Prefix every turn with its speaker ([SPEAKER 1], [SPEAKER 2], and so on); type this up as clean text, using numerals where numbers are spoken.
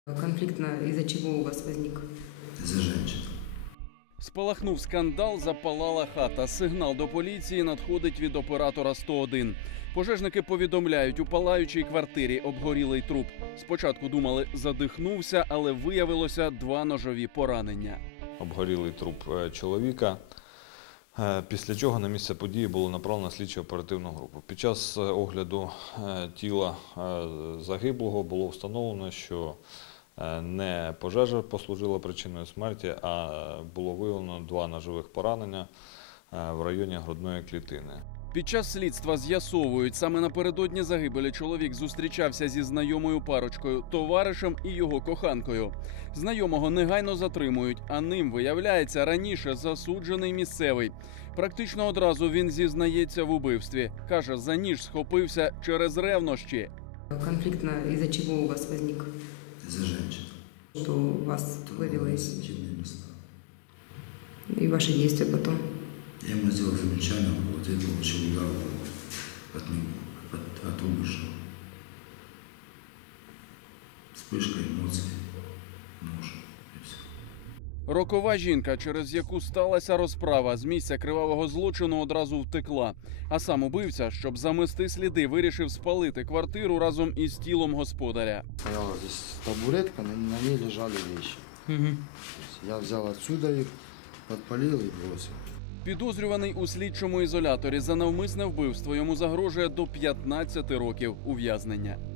[SPEAKER 1] Конфликт из-за чего у вас возник?
[SPEAKER 2] Из-за женщин.
[SPEAKER 3] Спалахнув скандал, запалала хата. Сигнал до поліції надходить від оператора 101. Пожежники повідомляють, у палаючій квартирі обгорілий труп. Спочатку думали, задихнувся, але виявилося 2 ножові поранення.
[SPEAKER 4] Обгорілий труп чоловіка, після чого на місце події було направлено слідчо-оперативну групу. Під час огляду тіла загиблого було встановлено, що не пожежа послужила причиною смерті, а було виявлено 2 ножових поранення в районі грудної клітини.
[SPEAKER 3] Під час слідства з'ясовують, саме напередодні загибелі чоловік зустрічався зі знайомою парочкою, товаришем і його коханкою. Знайомого негайно затримують, а ним, виявляється, раніше засуджений місцевий. Практично одразу він зізнається в убивстві. Каже, за ніж схопився через ревнощі.
[SPEAKER 1] Конфликт из-за чего у вас возник?
[SPEAKER 2] Из-за женщин.
[SPEAKER 1] Что вас вывело из...
[SPEAKER 2] Интимные места.
[SPEAKER 1] И ваши действия потом?
[SPEAKER 2] Я ему сделал замечание, вот я получил удар от него, от убывшего. Вспышка эмоций, нож и все.
[SPEAKER 3] Рокова жінка, через яку сталася розправа, з місця кривавого злочину одразу втекла. А сам убивця, щоб замести сліди, вирішив спалити квартиру разом із тілом господаря.
[SPEAKER 5] Стояла здесь табуретка, на ней лежали вещи. Я взял отсюда их, подпалил и бросил.
[SPEAKER 3] Підозрюваний у слідчому ізоляторі за навмисне вбивство, йому загрожує до 15 років ув'язнення.